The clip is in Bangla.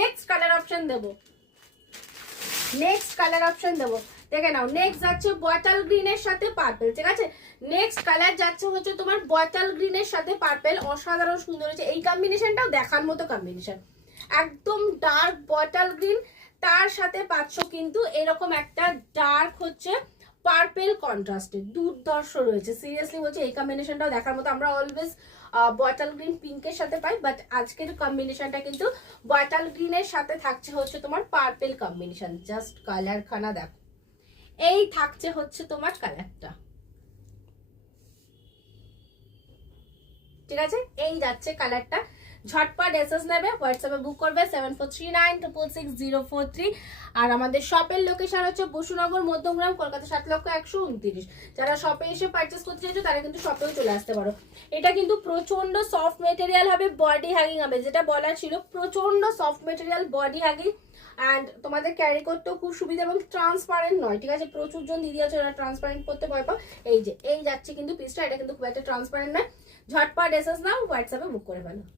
নেক্সট কালার অপশন দেবো, নেক্সট কালার অপশন দেবো, দেখে নাও। নেক্সট যাচ্ছে বটল গ্রিনের সাথে পার্পল, ঠিক আছে। নেক্সট কালার যাচ্ছে হচ্ছে তোমার বটল গ্রিনের সাথে পার্পল, অসাধারণ সুন্দর হচ্ছে এই কম্বিনেশনটাও, দেখার মতো কম্বিনেশন। একদম ডার্ক বটল গ্রিন, তার সাথে পাচ্ছ কিন্তু এরকম একটা ডার্ক হচ্ছে পার্পল কন্ট্রাস্টে, দুর্ধর্ষ রয়েছে। সিরিয়াসলি বলছি এই কম্বিনেশনটাও দেখার মতো। আমরা অলওয়েজ বটল গ্রিন পিঙ্কের সাথে পাই, বাট আজকের কম্বিনেশনটা কিন্তু বটল গ্রিনের সাথে থাকছে হচ্ছে তোমার পার্পল কম্বিনেশন। জাস্ট কালার খানা দেখো, এই থাকছে হচ্ছে তোমার কালারটা, ঠিক আছে। এই যাচ্ছে কালারটা। ঝটপট এসএস নেবে, হোয়াটসঅ্যাপে বুক করবে 7439666043। আর আমাদের শপের লোকেশন হচ্ছে বসুনগর, মধ্যমগ্রাম, কলকাতা 7,129,। যারা শপে এসে পারচেস করতে চাইছো তারা কিন্তু শপেও চলে আসতে পারো। এটা কিন্তু প্রচন্ড সফট মেটেরিয়াল হবে, বডি হ্যাগিং হবে, যেটা বলার ছিল, প্রচন্ড সফট মেটেরিয়াল, বডি হ্যাগিং। অ্যান্ড তোমাদের ক্যারি করতেও খুব সুবিধা এবং ট্রান্সপারেন্ট নয়, ঠিক আছে। প্রচুর জন দিদি আছে ওরা ট্রান্সপারেন্ট করতে ভয় পাও। এই যে এই যাচ্ছে কিন্তু পিসটা, এটা কিন্তু খুব একটা ট্রান্সপারেন্ট নয়। ঝটপট এসএস নাও, হোয়াটসঅ্যাপে বুক করে ফেলো।